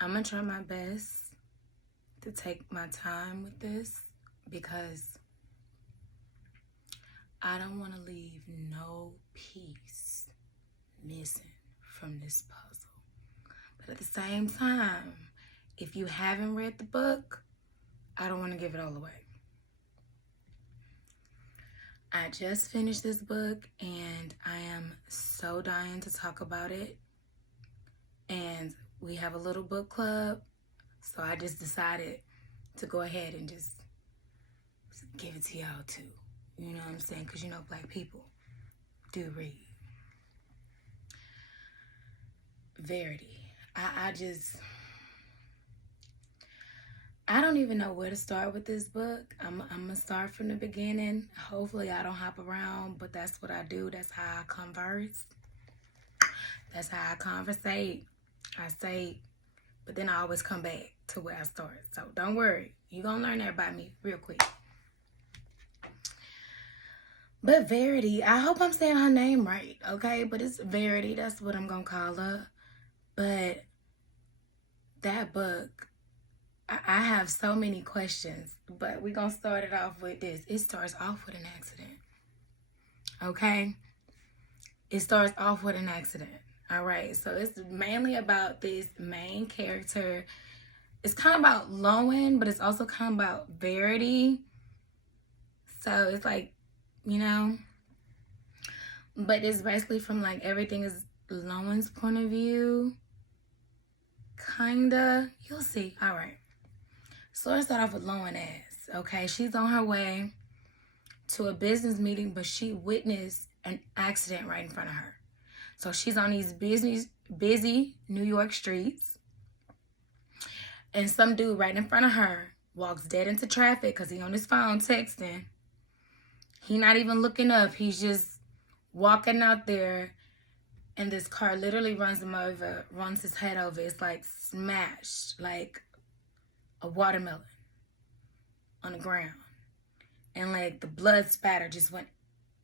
I'm going to try my best to take my time with this because I don't want to leave no piece missing from this puzzle. But at the same time, if you haven't read the book, I don't want to give it all away. I just finished this book and I am so dying to talk about it. And we have a little book club, so I just decided to go ahead and just give it to y'all too. You know what I'm saying? Because you know Black people do read. Verity. I don't even know where to start with this book. I'm going to start from the beginning. Hopefully I don't hop around, but that's what I do. That's how I converse. That's how I conversate. I say, but then I always come back to where I started. So don't worry. You're going to learn that about me real quick. But Verity, I hope I'm saying her name right, okay? But it's Verity. That's what I'm going to call her. But that book, I have so many questions, but we're going to start it off with this. It starts off with an accident, okay? It starts off with an accident, all right? So it's mainly about this main character. It's kind of about Lowen, but it's also kind of about Verity. So it's like, you know, but it's basically from like everything is Lowen's point of view. Kinda. You'll see. All right. So let's start off with Lowen as, okay? She's on her way to a business meeting, but she witnessed an accident right in front of her. So she's on these busy New York streets, and some dude right in front of her walks dead into traffic because he on his phone texting. He not even looking up. He's just walking out there, and this car literally runs him over, runs his head over. It's like smashed, like a watermelon on the ground. And like the blood spatter just went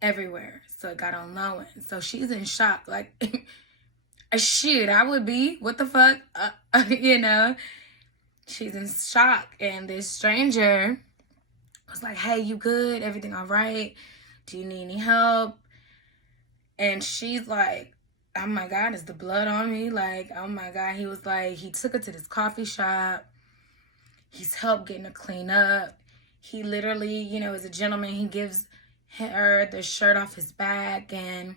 everywhere. So it got on Lowen. So she's in shock. Like, shit, I would be. What the fuck? You know? She's in shock. And this stranger was like, hey, you good? Everything all right? Do you need any help? And she's like, oh my God, is the blood on me? Like, oh my God. He was like, he took her to this coffee shop. He's helped getting her clean up. He literally, you know, is a gentleman. He gives her the shirt off his back, and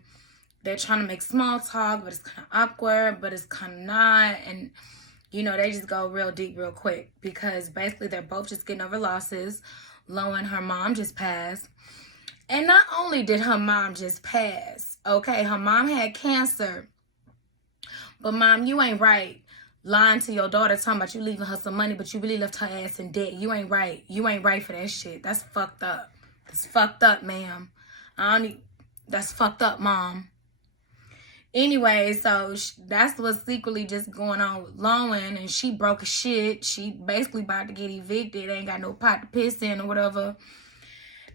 they're trying to make small talk, but it's kind of awkward, but it's kind of not. And, you know, they just go real deep real quick because basically they're both just getting over losses. Lowen, her mom just passed. And not only did her mom just pass, okay, her mom had cancer. But Mom, you ain't right. Lying to your daughter, talking about you leaving her some money, but you really left her ass in debt. You ain't right. You ain't right for that shit. That's fucked up. That's fucked up, ma'am. That's fucked up, Mom. Anyway, so that's what's secretly just going on with Lowen, and she broke as shit. She basically about to get evicted. Ain't got no pot to piss in or whatever.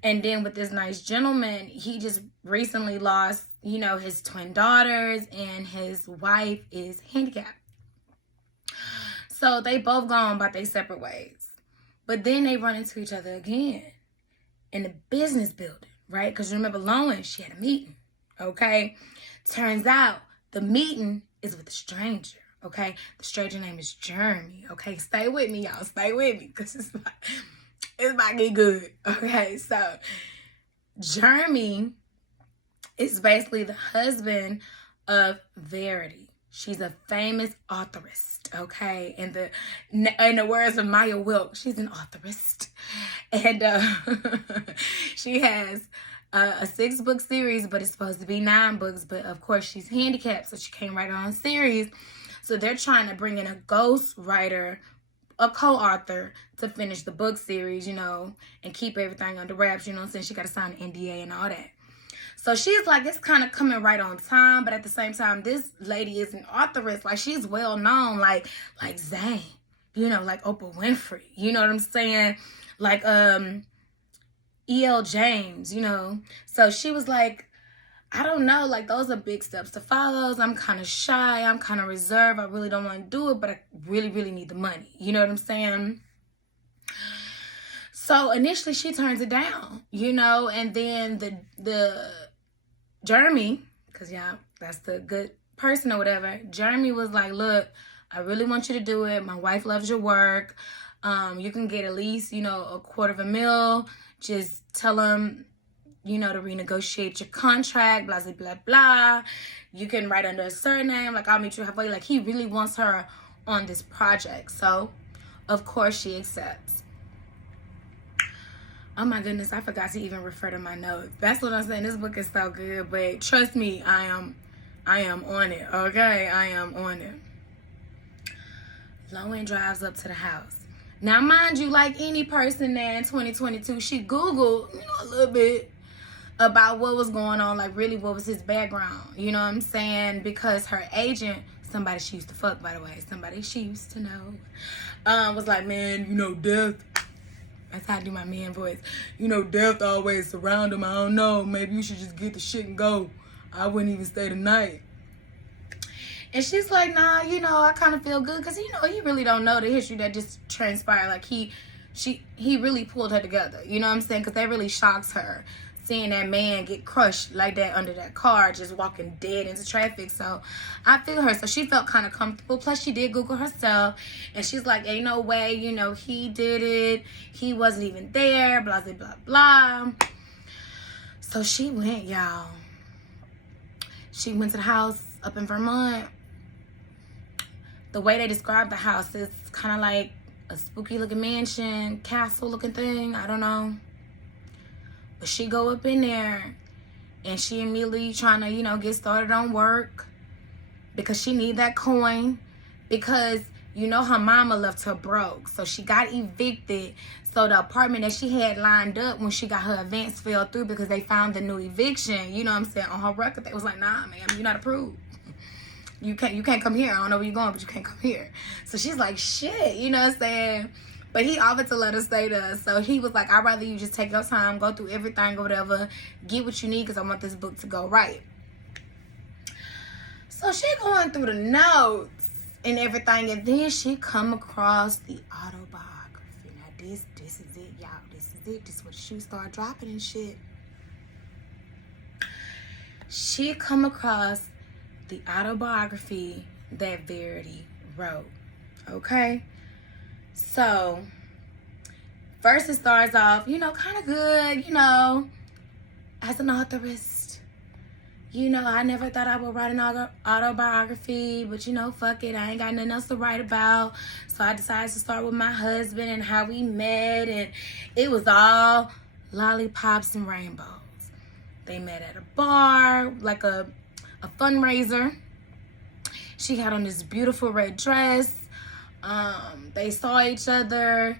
And then with this nice gentleman, he just recently lost, you know, his twin daughters, and his wife is handicapped. So they both gone about their separate ways. But then they run into each other again in the business building, right? Because remember, Lowen, she had a meeting, okay? Turns out the meeting is with a stranger, okay? The stranger name is Jeremy, okay? Stay with me, y'all. Stay with me, because it's about to get good, okay? So Jeremy is basically the husband of Verity. She's a famous authorist, okay? In the words of Maya Wilk, she's an authorist. And she has a 6-book series, but it's supposed to be 9 books. But of course, she's handicapped, so she can't write her own series. So they're trying to bring in a ghost writer, a co-author, to finish the book series, you know, and keep everything under wraps, you know, since she got to sign an NDA and all that. So she's like, it's kind of coming right on time, but at the same time, this lady is an authoress. Like, she's well known, like Zane, you know, like Oprah Winfrey, you know what I'm saying? Like E.L. James, you know. So she was like, I don't know, like, those are big steps to follow. I'm kind of shy. I'm kind of reserved. I really don't want to do it, but I really, really need the money. You know what I'm saying? So initially she turns it down, you know, and then the Jeremy, because yeah, that's the good person or whatever. Jeremy was like, look, I really want you to do it. My wife loves your work. You can get at least, you know, $250,000. Just tell him, you know, to renegotiate your contract, blah, blah, blah, blah. You can write under a surname. Like, I'll meet you halfway. Like, he really wants her on this project. So, of course, she accepts. Oh my goodness, I forgot to even refer to my notes. That's what I'm saying. This book is so good, but trust me, I am on it, okay? I am on it. Lowen drives up to the house. Now, mind you, like any person there in 2022, she Googled, you know, a little bit about what was going on, like really what was his background, you know what I'm saying? Because her agent, somebody she used to fuck, by the way, somebody she used to know, was like, man, you know, death. That's how I do my man voice. You know, death always surround him. I don't know. Maybe you should just get the shit and go. I wouldn't even stay the night. And she's like, nah, you know, I kind of feel good. Because, you know, he really don't know the history that just transpired. Like, he really pulled her together. You know what I'm saying? Because that really shocks her. Seeing that man get crushed like that under that car, just walking dead into traffic. So I feel her. So she felt kind of comfortable. Plus she did Google herself, and she's like, ain't no way, you know, he did it. He wasn't even there, blah, blah, blah, blah. So she went, y'all. She went to the house up in Vermont. The way they described the house is kind of like a spooky looking mansion, castle looking thing. I don't know. But she go up in there, and she immediately trying to, you know, get started on work because she need that coin, because, you know, her mama left her broke. So she got evicted. So the apartment that she had lined up when she got her advance fell through because they found the new eviction, you know what I'm saying, on her record. They was like, nah, ma'am, you're not approved. You can't come here. I don't know where you're going, but you can't come here. So she's like, shit, you know what I'm saying? But he offered to let her stay there. So he was like, I'd rather you just take your time, go through everything or whatever, get what you need, because I want this book to go right. So she going through the notes and everything, and then she come across the autobiography. Now this is it, y'all. This is it. This is where the shoes start dropping and shit. She come across the autobiography that Verity wrote. Okay? So, first it starts off, you know, kind of good, you know, as an authorist. You know, I never thought I would write an autobiography, but, you know, fuck it. I ain't got nothing else to write about. So I decided to start with my husband and how we met, and it was all lollipops and rainbows. They met at a bar, like a fundraiser. She had on this beautiful red dress. They saw each other,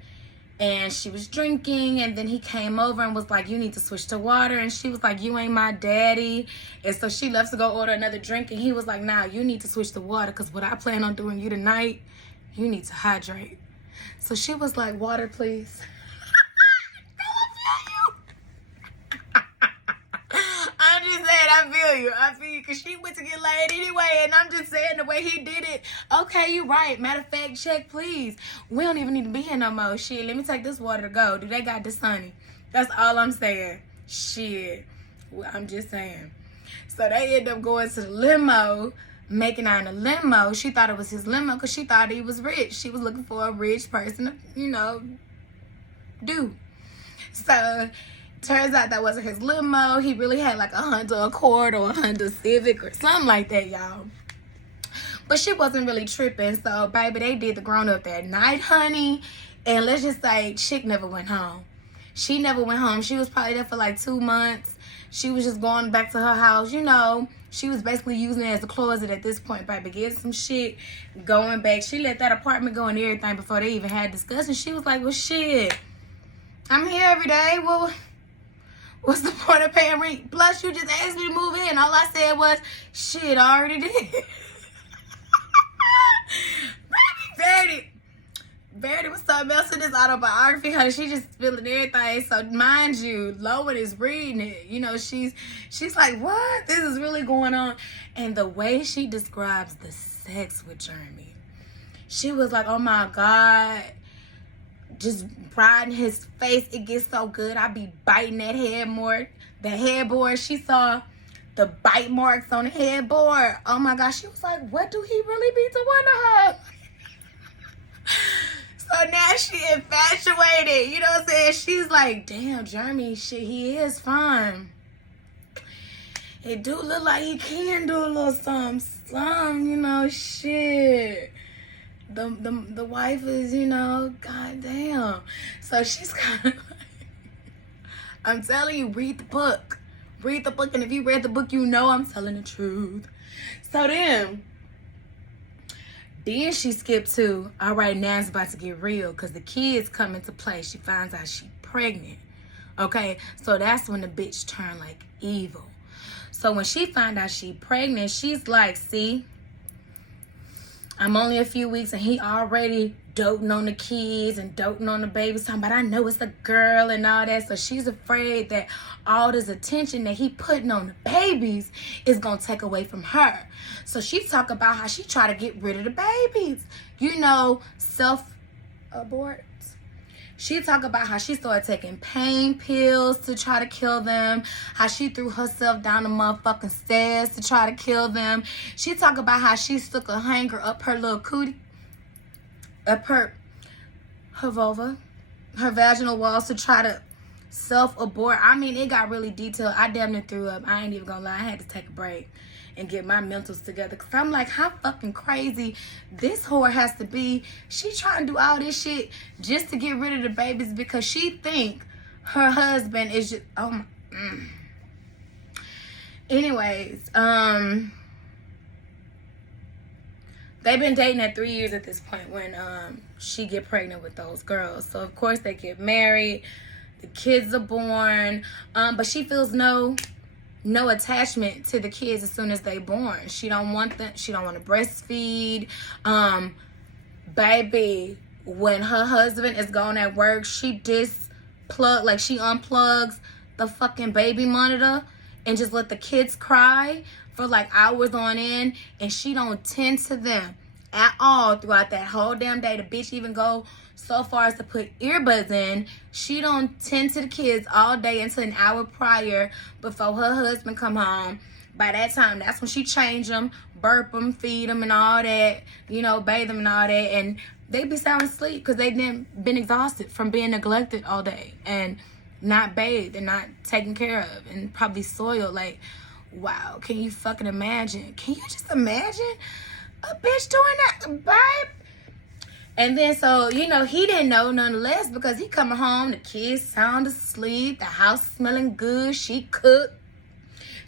and she was drinking, and then he came over and was like, you need to switch to water. And she was like, you ain't my daddy. And so she left to go order another drink, and he was like, nah, you need to switch to water, because what I plan on doing you tonight, you need to hydrate. So she was like, water, please. I feel you, because she went to get laid anyway, and I'm just saying the way he did it. Okay, you right. Matter of fact, check, please. We don't even need to be here no more. Shit, let me take this water to go. Do they got this, honey? That's all I'm saying. Shit. Well, I'm just saying. So they end up going to the limo, making out in a limo. She thought it was his limo because she thought he was rich. She was looking for a rich person to, you know, do. So turns out that wasn't his limo. He really had like a Honda Accord or a Honda Civic or something like that, y'all. But she wasn't really tripping. So, baby, they did the grown-up that night, honey. And let's just say, chick never went home. She never went home. She was probably there for like 2 months. She was just going back to her house, you know. She was basically using it as a closet at this point, baby. Getting some shit, going back. She let that apartment go and everything before they even had discussion. She was like, well, shit, I'm here every day. Well, what's the point of paying rent? Plus, you just asked me to move in. All I said was, shit, I already did. Verity was so messing this autobiography, honey. She just spilling everything. So mind you, Lowen is reading it. You know, she's like, what? This is really going on. And the way she describes the sex with Jeremy, she was like, oh my God, just riding his face. It gets so good. I be biting that the headboard. She saw the bite marks on the headboard. Oh my gosh. She was like, what do he really be doing to her? So now she infatuated. You know what I'm saying? She's like, damn, Jeremy, shit, he is fine. It do look like he can do a little something, you know, shit. The wife is, you know, goddamn. So she's kind of like, I'm telling you, read the book. Read the book, and if you read the book, you know I'm telling the truth. So then she skipped to, all right, now it's about to get real because the kids come into play. She finds out she's pregnant. Okay, so that's when the bitch turned like evil. So when she found out she's pregnant, she's like, see, I'm only a few weeks and he already doting on the kids and doting on the babies, talking about I know it's a girl and all that. So she's afraid that all this attention that he putting on the babies is gonna take away from her. So she talk about how she try to get rid of the babies, you know, self-abort. She talk about how she started taking pain pills to try to kill them, how she threw herself down the motherfucking stairs to try to kill them. She talk about how she stuck a hanger up her little cootie, up her vulva, her vaginal walls to try to self-abort. I mean, it got really detailed. I damn near threw up. I ain't even gonna lie. I had to take a break and get my mentals together. Because I'm like, how fucking crazy this whore has to be. She trying to do all this shit just to get rid of the babies because she think her husband is just, oh my, Anyways, they've been dating at 3 years at this point when she get pregnant with those girls. So, of course, they get married. The kids are born. But she feels no attachment to the kids as soon as they born. She don't want them. She don't want to breastfeed. Baby, when her husband is gone at work, she unplugs the fucking baby monitor and just let the kids cry for like hours on end, and she don't tend to them at all throughout that whole damn day. The bitch even go so far as to put earbuds in. She don't tend to the kids all day until an hour prior before her husband come home. By that time, that's when she change them, burp them, feed them and all that, you know, bathe them and all that, and they be sound asleep because they been exhausted from being neglected all day and not bathed and not taken care of and probably soiled. Like, wow, can you fucking imagine? Can you just imagine a bitch doing that, babe? And then, so, you know, he didn't know nonetheless because he coming home, the kids sound asleep, the house smelling good, she cooked,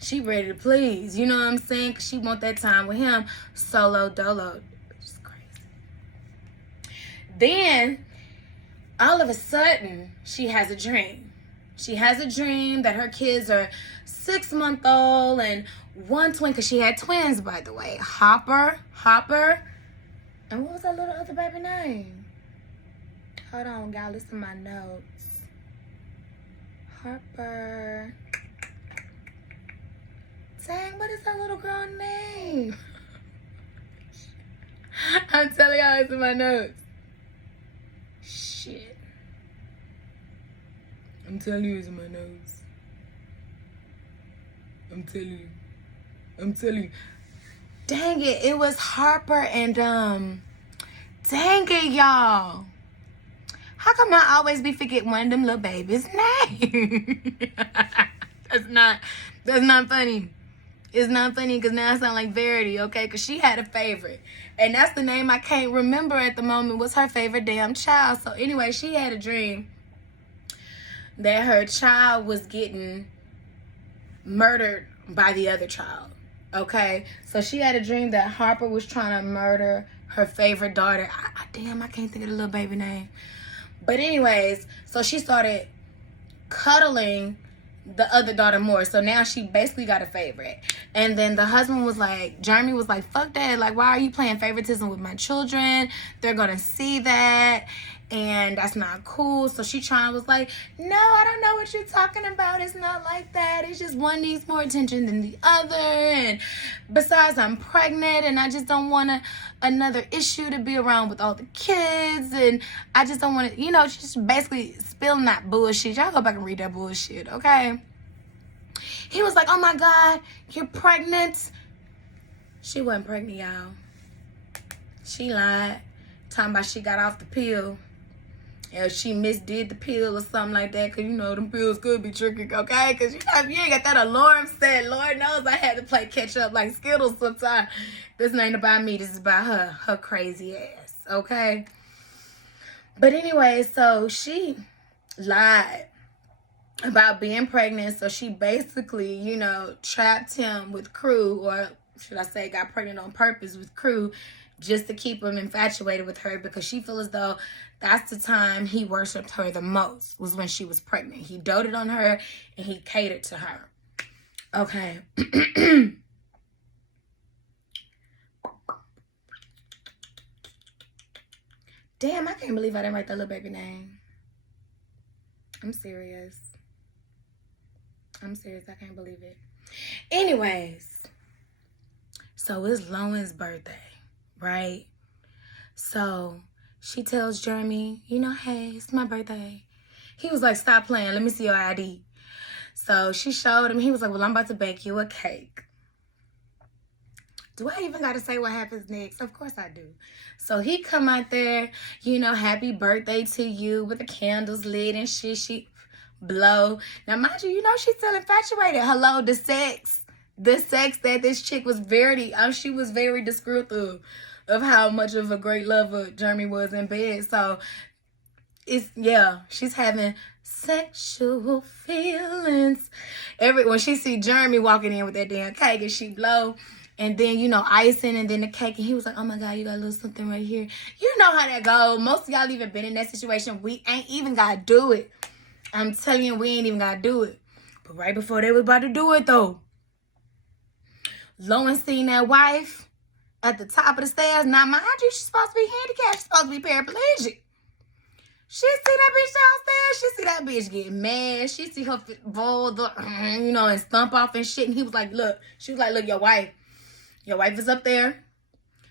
she ready to please, you know what I'm saying? Because she want that time with him, solo dolo. It's crazy. Then, all of a sudden, she has a dream. She has a dream that her kids are 6-month-old and one twin, because she had twins, by the way. Hopper. And what was that little other baby name? Hold on, y'all. Listen to my notes. Harper. Dang, what is that little girl name? I'm telling y'all, it's in my notes. Shit. I'm telling you, it's in my notes. I'm telling you. Dang it, it was Harper and, dang it, y'all. How come I always be forgetting one of them little babies' name? That's not funny. It's not funny because now I sound like Verity, okay? Because she had a favorite. And that's the name I can't remember at the moment was her favorite damn child. So anyway, she had a dream that her child was getting murdered by the other child. Okay, so she had a dream that Harper was trying to murder her favorite daughter. Damn, I can't think of the little baby name. But anyways, so she started cuddling the other daughter more. So now she basically got a favorite. And then the husband was like, Jeremy was like, fuck that. Like, why are you playing favoritism with my children? They're going to see that. And that's not cool. So she was like, no, I don't know what you're talking about. It's not like that. It's just one needs more attention than the other. And besides, I'm pregnant and I just don't want another issue to be around with all the kids. And I just don't want to, she's just basically spilling that bullshit. Y'all go back and read that bullshit, okay? He was like, oh my God, you're pregnant. She wasn't pregnant, y'all. She lied. Talking about she got off the pill. And she misdid the pill or something like that. Because, them pills could be tricky, okay? Because, if you ain't got that alarm set, Lord knows I had to play catch up like Skittles sometimes. This ain't about me. This is about her crazy ass, okay? But anyway, so she lied about being pregnant. So she basically, trapped him with Crew, or should I say got pregnant on purpose with Crew, just to keep him infatuated with her, because she feels as though that's the time he worshipped her the most, was when she was pregnant. He doted on her and he catered to her. Okay. Damn, I can't believe I didn't write that little baby name. I'm serious. I can't believe it. Anyways, so it's Lowen's birthday, right? So she tells Jeremy, hey, it's my birthday. He was like, stop playing. Let me see your ID. So she showed him. He was like, well, I'm about to bake you a cake. Do I even got to say what happens next? Of course I do. So he come out there, happy birthday to you, with the candles lit and shit. She blow. Now, mind you, she's still infatuated. Hello, the sex that this chick was Verity. She was very descriptive of how much of a great lover Jeremy was in bed. So she's having sexual feelings. When she see Jeremy walking in with that damn cake and she blow, and then, icing and then the cake, and he was like, oh my God, you got a little something right here. You know how that goes. Most of y'all even been in that situation. We ain't even got to do it. I'm telling you, we ain't even got to do it. But right before they was about to do it, though, Lowen seen that wife at the top of the stairs. Now, mind you, she's supposed to be handicapped. She's supposed to be paraplegic. She see that bitch downstairs. She see that bitch get mad. She see her roll and stomp off and shit. And he was like, look. She was like, look, your wife is up there.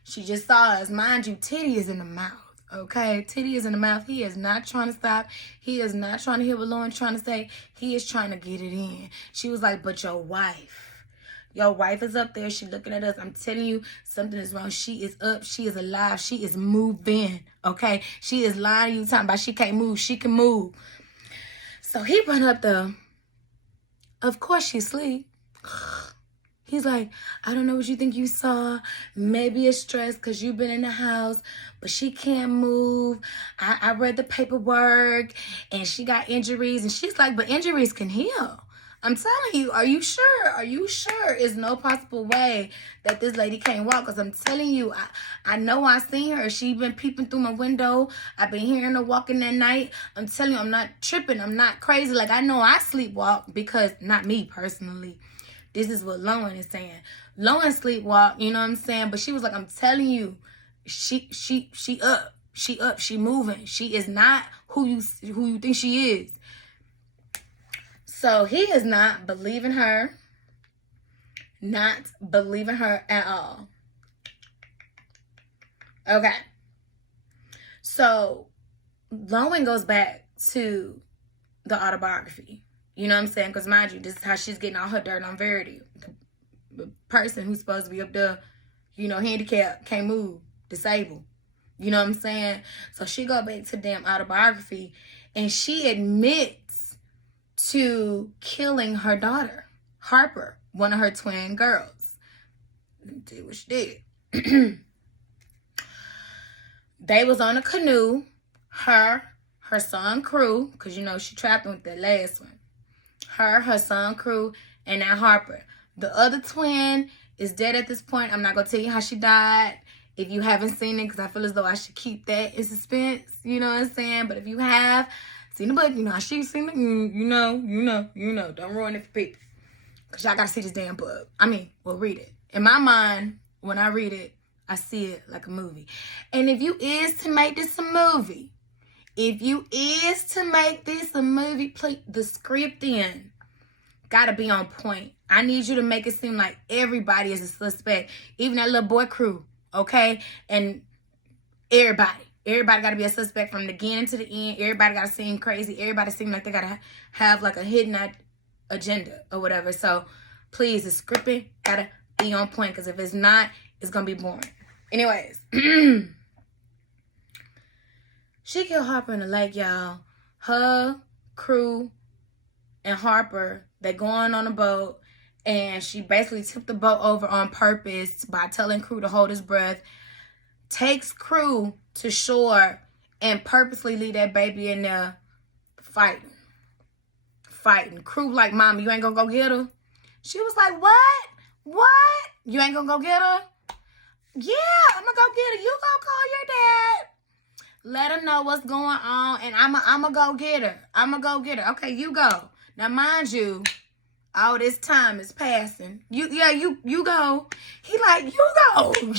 She just saw us. Mind you, Titty is in the mouth. Okay? Titty is in the mouth. He is not trying to stop. He is not trying to hear what Lauren's trying to say. He is trying to get it in. She was like, but your wife is up there. She looking at us. I'm telling you, something is wrong. She is up. She is alive. She is moving. Okay? She is lying to you, talking about she can't move. She can move. So he run up there. Of course she sleep. He's like, I don't know what you think you saw. Maybe it's stress because you've been in the house, but she can't move. I read the paperwork and she got injuries. And she's like, but injuries can heal. I'm telling you, are you sure? Are you sure? There's no possible way that this lady can't walk. Because I'm telling you, I know I seen her. She been peeping through my window. I've been hearing her walking that night. I'm telling you, I'm not tripping. I'm not crazy. Like, I know I sleepwalk because, not me personally. This is what Lowen is saying. Lowen sleepwalk, you know what I'm saying? But she was like, I'm telling you, she up. She up. She moving. She is not who you think she is. So he is not believing her. Not believing her at all. Okay. So Lowen goes back to the autobiography. You know what I'm saying? Because mind you, this is how she's getting all her dirt on Verity. The person who's supposed to be up there, handicapped, can't move, disabled. You know what I'm saying? So she go back to damn autobiography and she admits to killing her daughter, Harper, one of her twin girls. Let me tell you what she did. They was on a canoe, her son Crew, because she trapped him with that last one. Her son Crew, and now Harper. The other twin is dead at this point. I'm not going to tell you how she died if you haven't seen it, because I feel as though I should keep that in suspense. You know what I'm saying? But if you have, Seen the book, you know how she seen it. You know. Don't ruin it for people. Because y'all got to see this damn book. Read it. In my mind, when I read it, I see it like a movie. And if you is to make this a movie, please, the script then got to be on point. I need you to make it seem like everybody is a suspect. Even that little boy crew, okay? And everybody got to be a suspect from the beginning to the end. Everybody got to seem crazy. Everybody seem like they got to have like a hidden agenda or whatever. So please, the scripting got to be on point, because if it's not, it's going to be boring. Anyways, she killed Harper in the lake, y'all. Her crew and Harper, they going on a boat, and she basically tipped the boat over on purpose by telling Crew to hold his breath, takes Crew to shore, and purposely leave that baby in there fighting. Crew like, Mama, you ain't gonna go get her? She was like, what? You ain't gonna go get her? Yeah, I'm gonna go get her. You go call your dad. Let him know what's going on, and I'ma go get her. Okay, you go. Now, mind you, all this time is passing. You go. He like, you go.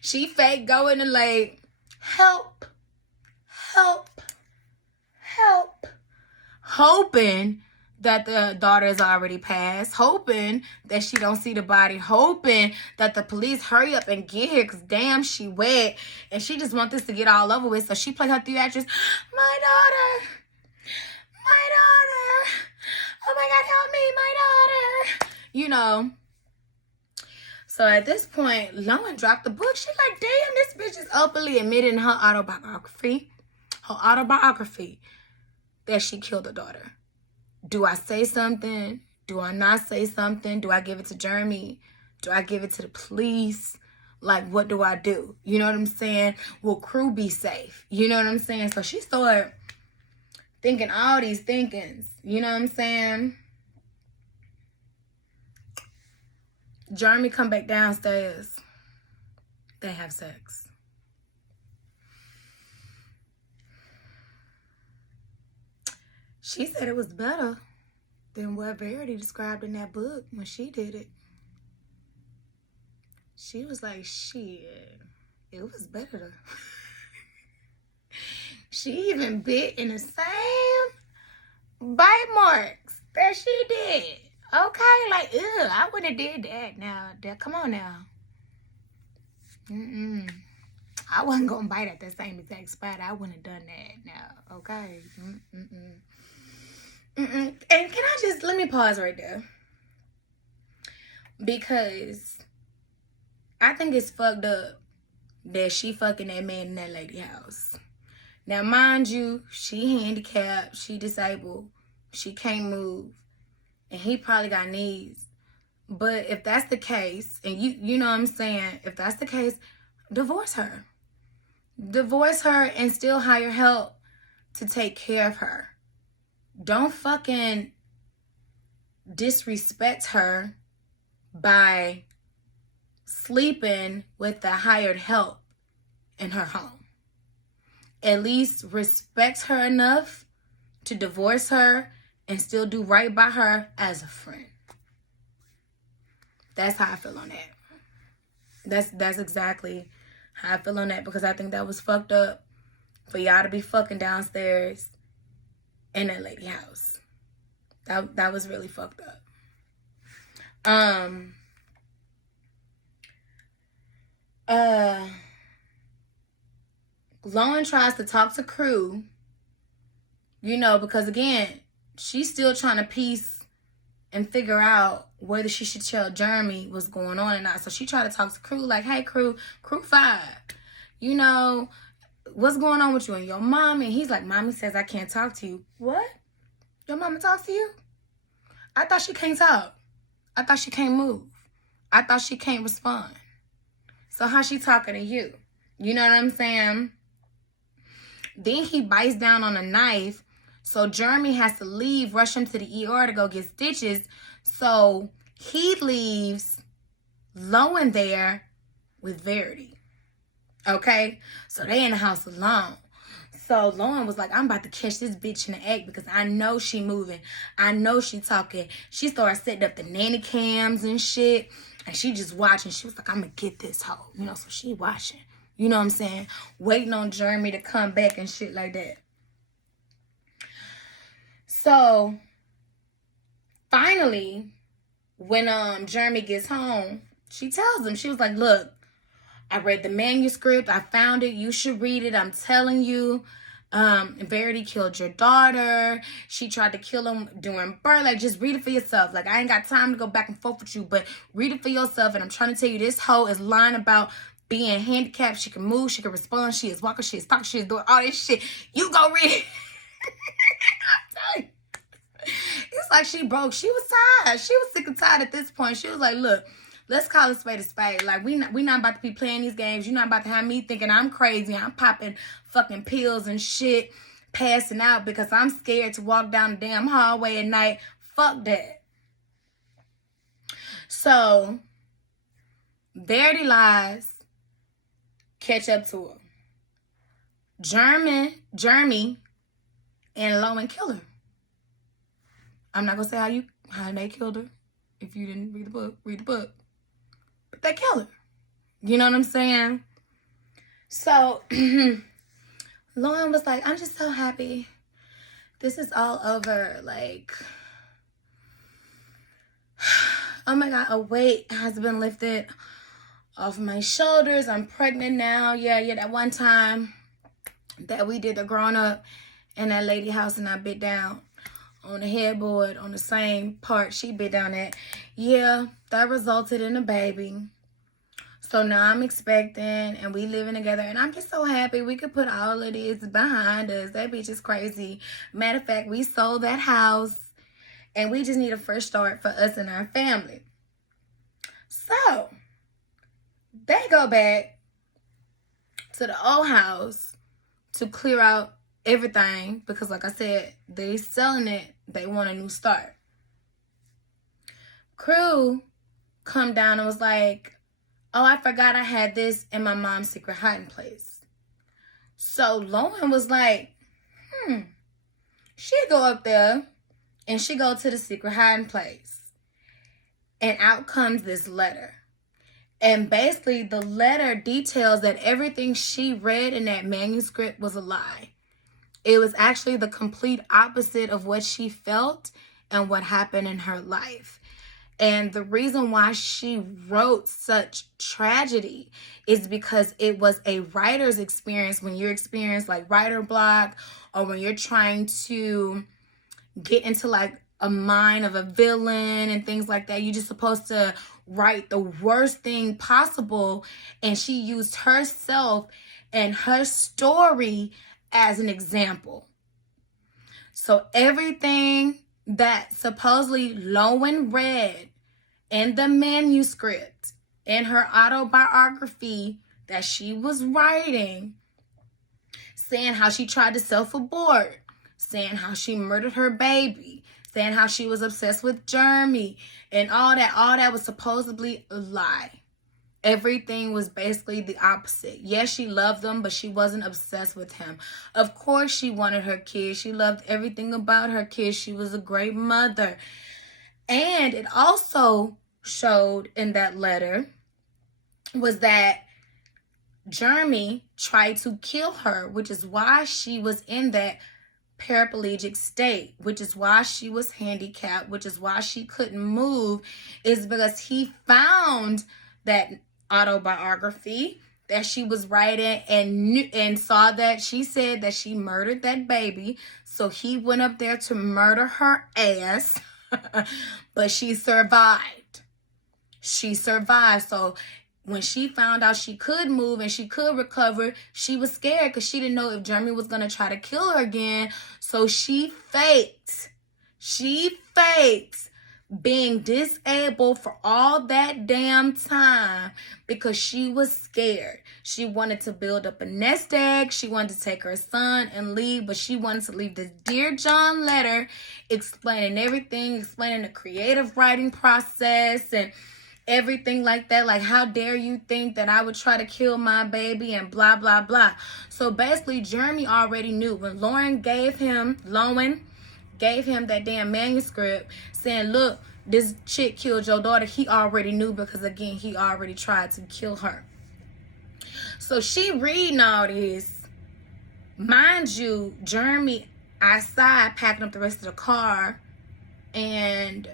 She fake go in the lake. Help. Hoping that the daughter is already passed. Hoping that she don't see the body. Hoping that the police hurry up and get here, because damn, she wet. And she just want this to get all over with. So she play her theatrics. My daughter. Oh my God, help me, my daughter. You know. So at this point, Lowen dropped the book. She like, damn, this bitch is openly admitting her autobiography that she killed her daughter. Do I say something? Do I not say something? Do I give it to Jeremy? Do I give it to the police? Like, what do I do? You know what I'm saying? Will Crew be safe? You know what I'm saying? So she started thinking all these thinkings. You know what I'm saying? Jeremy come back downstairs. They have sex. She said it was better than what Verity described in that book when she did it. She was like, shit, it was better. She even bit in the same bite marks that she did. Okay, like, ugh, I wouldn't have did that now. Come on now. I wasn't going to bite at the same exact spot. I wouldn't have done that now. Okay. And can I just, let me pause right there. Because I think it's fucked up that she fucking that man in that lady house. Now, mind you, she handicapped, she disabled, she can't move, and he probably got needs. But if that's the case, and you know what I'm saying, if that's the case, divorce her. Divorce her and still hire help to take care of her. Don't fucking disrespect her by sleeping with the hired help in her home. At least respect her enough to divorce her and still do right by her as a friend. That's how I feel on that. That's exactly how I feel on that, because I think that was fucked up for y'all to be fucking downstairs in that lady house. That was really fucked up. Lowen tries to talk to Crew, you know, because again, she's still trying to piece and figure out whether she should tell Jeremy what's going on or not. So she tried to talk to Crew, like, hey, Crew 5, you know, what's going on with you and your mom? And he's like, Mommy says I can't talk to you. What? Your mama talks to you? I thought she can't talk. I thought she can't move. I thought she can't respond. So how's she talking to you? You know what I'm saying? Then he bites down on a knife. So Jeremy has to leave, rush him to the ER to go get stitches. So he leaves Lowen there with Verity. Okay? So they in the house alone. So Lauren was like, I'm about to catch this bitch in the act because I know she moving. I know she talking. She started setting up the nanny cams and shit. And she just watching. She was like, I'm going to get this hoe. You know, so she watching. You know what I'm saying? Waiting on Jeremy to come back and shit like that. So, finally, when Jeremy gets home, she tells him, she was like, look, I read the manuscript. I found it. You should read it. I'm telling you. Verity killed your daughter. She tried to kill him during birth. Like, just read it for yourself. Like, I ain't got time to go back and forth with you, but read it for yourself. And I'm trying to tell you, this hoe is lying about being handicapped. She can move. She can respond. She is walking. She is talking. She is doing all this shit. You go read it. It's like she broke. She was tired. She was sick and tired at this point. She was like, look, let's call a spade a spade. Like, we not about to be playing these games. You're not about to have me thinking I'm crazy. I'm popping fucking pills and shit, passing out because I'm scared to walk down the damn hallway at night. Fuck that. So, Verity lies catch up to her. Jeremy and Lowen kill her. I'm not gonna say how they killed her. If you didn't read the book, read the book. But they killed her. You know what I'm saying? So Lauren was like, I'm just so happy. This is all over. Like, oh my God, a weight has been lifted off my shoulders. I'm pregnant now. Yeah, that one time that we did the growing up in that lady house and I bit down on the headboard on the same part she bit down at. Yeah, that resulted in a baby. So now I'm expecting and we living together and I'm just so happy we could put all of this behind us. That bitch is crazy. Matter of fact, we sold that house and we just need a fresh start for us and our family. So they go back to the old house to clear out everything because, like I said, they selling it. They want a new start. Crew come down and was like, oh, I forgot I had this in my mom's secret hiding place. So Lauren was like, she go up there and she go to the secret hiding place. And out comes this letter. And basically the letter details that everything she read in that manuscript was a lie. It was actually the complete opposite of what she felt and what happened in her life. And the reason why she wrote such tragedy is because it was a writer's experience. When you experience like writer block or when you're trying to get into like a mind of a villain and things like that, you're just supposed to write the worst thing possible. And she used herself and her story as an example. So everything that supposedly Lowen read in the manuscript, in her autobiography that she was writing, saying how she tried to self-abort, saying how she murdered her baby, saying how she was obsessed with Jeremy, and all that was supposedly a lie. Everything was basically the opposite. Yes, she loved him, but she wasn't obsessed with him. Of course, she wanted her kids. She loved everything about her kids. She was a great mother. And it also showed in that letter was that Jeremy tried to kill her, which is why she was in that paraplegic state, which is why she was handicapped, which is why she couldn't move, is because he found that autobiography that she was writing and saw that she said that she murdered that baby. So he went up there to murder her ass, but she survived. She survived. So when she found out she could move and she could recover, she was scared because she didn't know if Jeremy was going to try to kill her again. So she faked being disabled for all that damn time because she was scared. She wanted to build up a nest egg. She wanted to take her son and leave, but she wanted to leave this Dear John letter explaining everything, explaining the creative writing process and everything like that. Like, how dare you think that I would try to kill my baby and blah, blah, blah. So basically, Jeremy already knew. When Lowen gave him that damn manuscript saying, look, this chick killed your daughter, he already knew because, again, he already tried to kill her. So she reading all this. Mind you, Jeremy outside packing up the rest of the car, and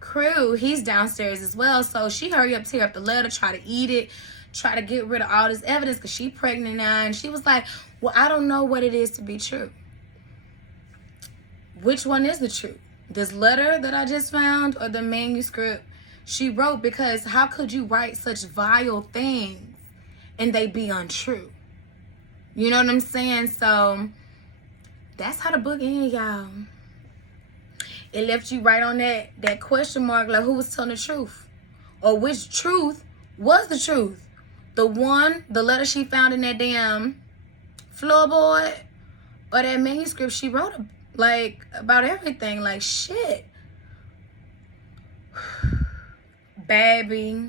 Crew, he's downstairs as well. So she hurry up, tear up the letter, try to eat it, try to get rid of all this evidence because she's pregnant now. And she was like, well, I don't know what it is to be true. Which one is the truth? This letter that I just found or the manuscript she wrote? Because how could you write such vile things and they be untrue? You know what I'm saying? So that's how the book ends, y'all. It left you right on that question mark, like who was telling the truth? Or which truth was the truth? The letter she found in that damn floorboard, or that manuscript she wrote like about everything. Like, shit. Baby.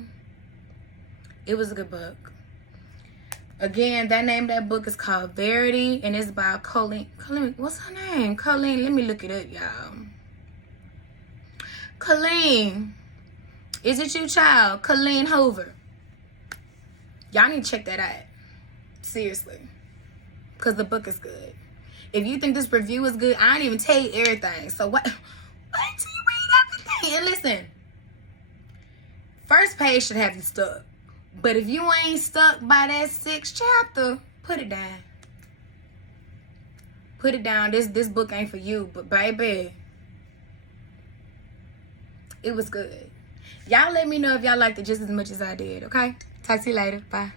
It was a good book. Again, that name of that book is called Verity, and it's by Colleen. Colleen, what's her name? Colleen, let me look it up, y'all. Colleen. Is it you, child? Colleen Hoover. Y'all need to check that out. Seriously. Because the book is good. If you think this review is good, I ain't even tell you everything. So what? Wait till you read everything. And listen. First page should have you stuck. But if you ain't stuck by that 6th chapter, put it down. Put it down. This book ain't for you. But baby, it was good. Y'all let me know if y'all liked it just as much as I did, okay? Talk to you later. Bye.